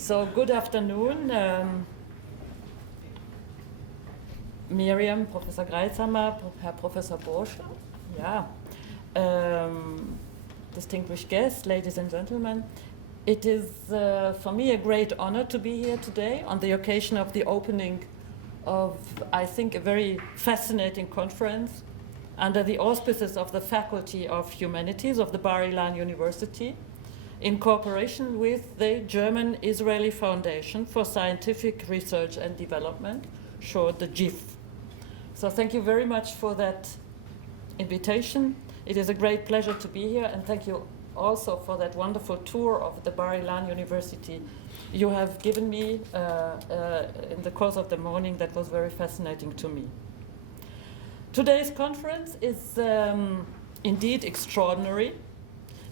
So good afternoon, Miriam, Professor Greithammer, Herr Professor Borschel, distinguished guests, ladies and gentlemen. It is for me a great honor to be here today on the occasion of the opening of, I think, a very fascinating conference under the auspices of the Faculty of Humanities of the Bar-Ilan University, in cooperation with the German-Israeli Foundation for Scientific Research and Development, short the GIF. So thank you very much for that invitation. It is a great pleasure to be here, and thank you also for that wonderful tour of the Bar-Ilan University you have given me in the course of the morning. That was very fascinating to me. Today's conference is indeed extraordinary.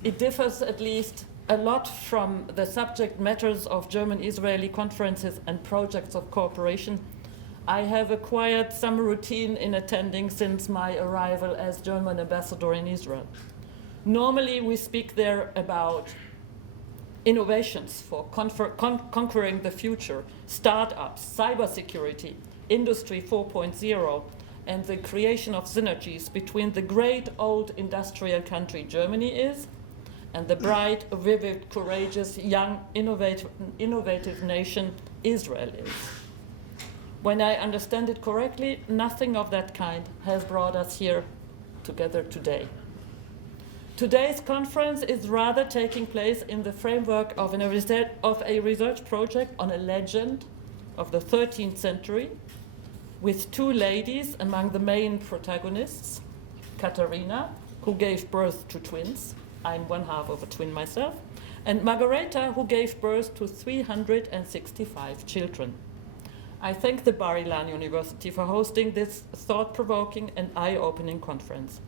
It differs at least a lot from the subject matters of German-Israeli conferences and projects of cooperation I have acquired some routine in attending since my arrival as German ambassador in Israel. Normally, we speak there about innovations for conquering the future, startups, cybersecurity, Industry 4.0, and the creation of synergies between the great old industrial country Germany is and the bright, vivid, courageous, young, innovative nation Israel is. When I understand it correctly, nothing of that kind has brought us here together today. Today's conference is rather taking place in the framework of a research project on a legend of the 13th century, with two ladies among the main protagonists, Katharina, who gave birth to twins, I'm one half of a twin myself, and Margareta, who gave birth to 365 children. I thank the Bar-Ilan University for hosting this thought-provoking and eye-opening conference.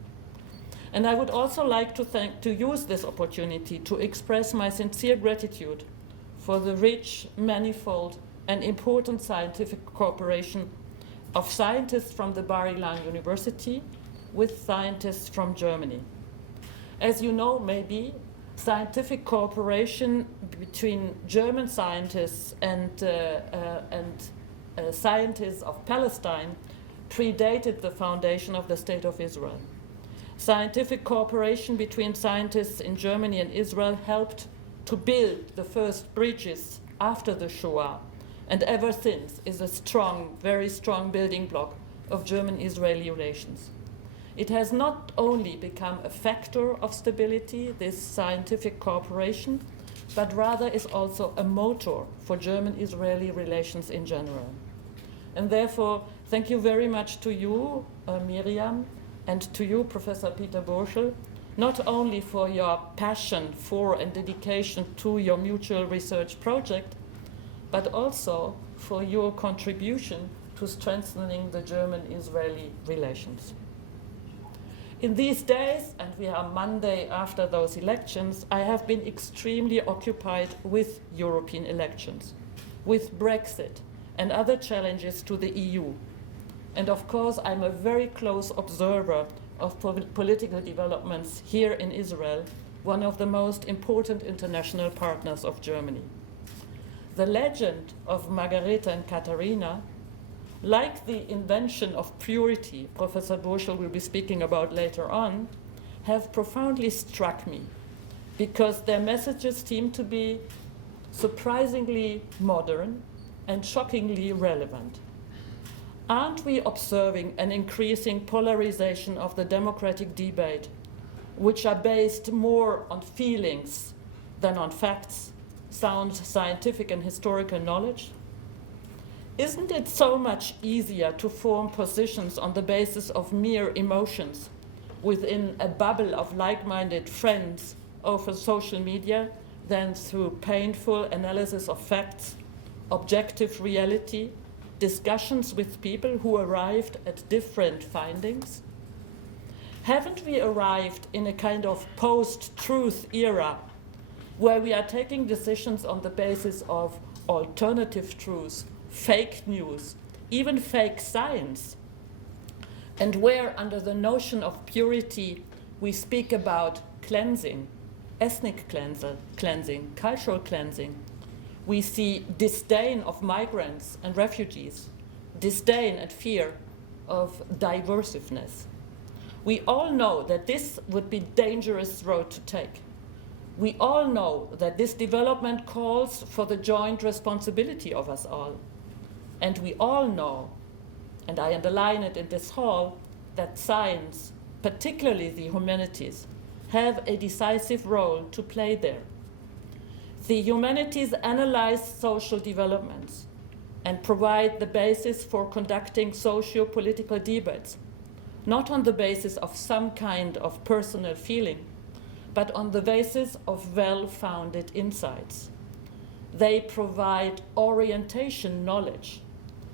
And I would also like to use this opportunity to express my sincere gratitude for the rich, manifold, and important scientific cooperation of scientists from the Bar-Ilan University with scientists from Germany. As you know, maybe, scientific cooperation between German scientists and scientists of Palestine predated the foundation of the State of Israel. Scientific cooperation between scientists in Germany and Israel helped to build the first bridges after the Shoah, and ever since is a strong, very strong building block of German-Israeli relations. It has not only become a factor of stability, this scientific cooperation, but rather is also a motor for German-Israeli relations in general. And therefore, thank you very much to you, Miriam, and to you, Professor Peter Borschel, not only for your passion for and dedication to your mutual research project, but also for your contribution to strengthening the German-Israeli relations. In these days, and we are Monday after those elections, I have been extremely occupied with European elections, with Brexit and other challenges to the EU. And of course, I'm a very close observer of political developments here in Israel, one of the most important international partners of Germany. The legend of Margareta and Katharina, like the invention of purity Professor Borschel will be speaking about later on, have profoundly struck me because their messages seem to be surprisingly modern and shockingly relevant. Aren't we observing an increasing polarization of the democratic debate, which are based more on feelings than on facts, sound scientific and historical knowledge? Isn't it so much easier to form positions on the basis of mere emotions within a bubble of like-minded friends over social media than through painful analysis of facts, objective reality, discussions with people who arrived at different findings? Haven't we arrived in a kind of post-truth era where we are taking decisions on the basis of alternative truths, fake news, even fake science, and where under the notion of purity we speak about cleansing, ethnic cleansing, cultural cleansing, We see disdain of migrants and refugees, disdain and fear of diversiveness. We all know that this would be a dangerous road to take. We all know that this development calls for the joint responsibility of us all. And we all know, and I underline it in this hall, that science, particularly the humanities, have a decisive role to play there. The humanities analyze social developments and provide the basis for conducting socio-political debates, not on the basis of some kind of personal feeling, but on the basis of well-founded insights. They provide orientation knowledge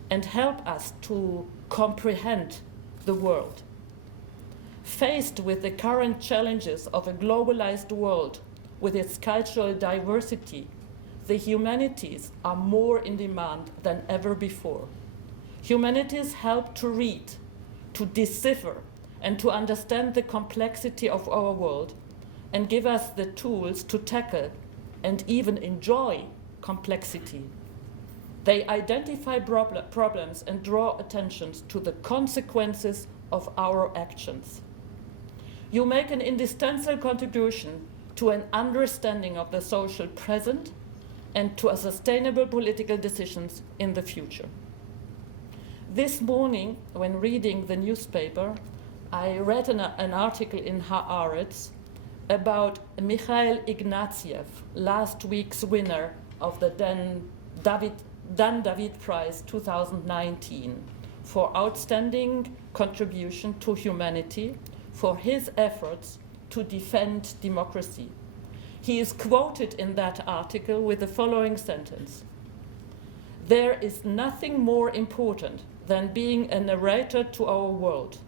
and help us to comprehend the world. Faced with the current challenges of a globalized world with its cultural diversity, the humanities are more in demand than ever before. Humanities help to read, to decipher, and to understand the complexity of our world, and give us the tools to tackle and even enjoy complexity. They identify problems and draw attention to the consequences of our actions. You make an indispensable contribution to an understanding of the social present and to a sustainable political decisions in the future. This morning, when reading the newspaper, I read an article in Haaretz about Mikhail Ignatieff, last week's winner of the Dan David Prize 2019 for outstanding contribution to humanity for his efforts to defend democracy. He is quoted in that article with the following sentence: "There is nothing more important than being a narrator to our world.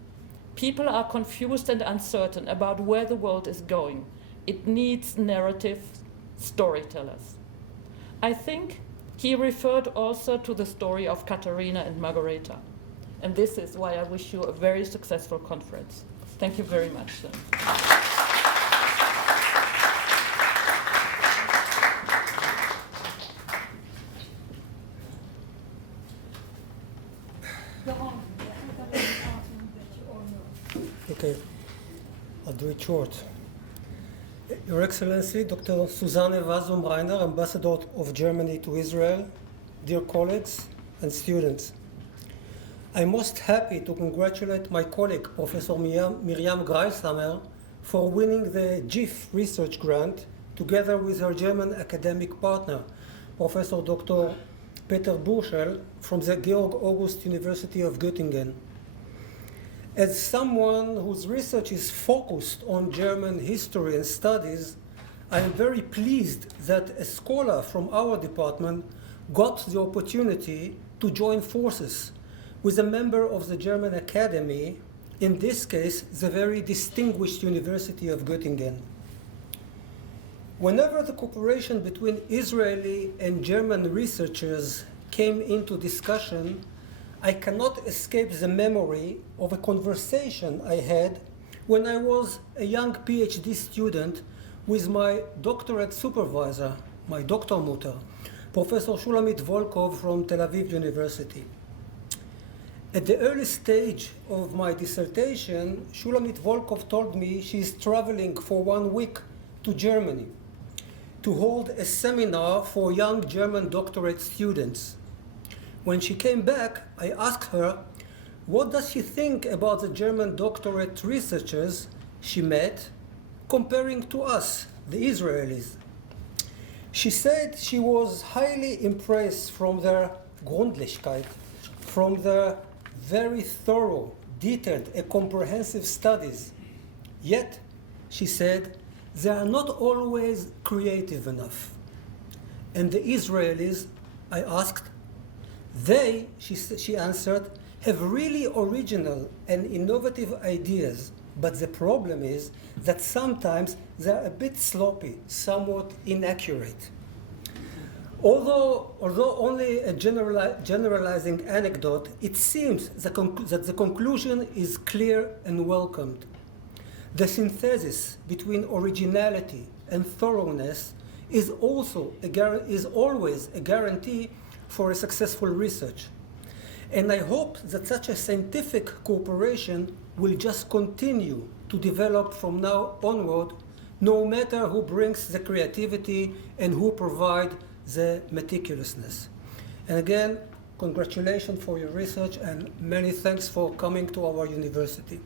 People are confused and uncertain about where the world is going. It needs narrative storytellers." I think he referred also to the story of Katerina and Margareta. And this is why I wish you a very successful conference. Thank you very much. Okay, I'll do it short. Your Excellency, Dr. Susanne Wasume-Rainer, Ambassador of Germany to Israel, dear colleagues and students. I'm most happy to congratulate my colleague, Professor Miriam Greishammer, for winning the GIF research grant together with her German academic partner, Professor Dr. Peter Burschel from the Georg August University of Göttingen. As someone whose research is focused on German history and studies, I am very pleased that a scholar from our department got the opportunity to join forces with a member of the German Academy, in this case, the very distinguished University of Göttingen. Whenever the cooperation between Israeli and German researchers came into discussion, I cannot escape the memory of a conversation I had when I was a young PhD student with my doctorate supervisor, my Dr. Mutter, Professor Shulamit Volkov from Tel Aviv University. At the early stage of my dissertation, Shulamit Volkov told me she is traveling for 1 week to Germany to hold a seminar for young German doctorate students. When she came back, I asked her, what does she think about the German doctorate researchers she met, comparing to us, the Israelis? She said she was highly impressed from their Gründlichkeit, from their very thorough, detailed, and comprehensive studies. Yet, she said, they are not always creative enough. And the Israelis, I asked, they, she answered, have really original and innovative ideas, but the problem is that sometimes they're a bit sloppy, somewhat inaccurate. Although only a generalizing anecdote, it seems that the conclusion is clear and welcomed. The synthesis between originality and thoroughness is always a guarantee for a successful research. And I hope that such a scientific cooperation will just continue to develop from now onward, no matter who brings the creativity and who provide the meticulousness. And again, congratulations for your research and many thanks for coming to our university.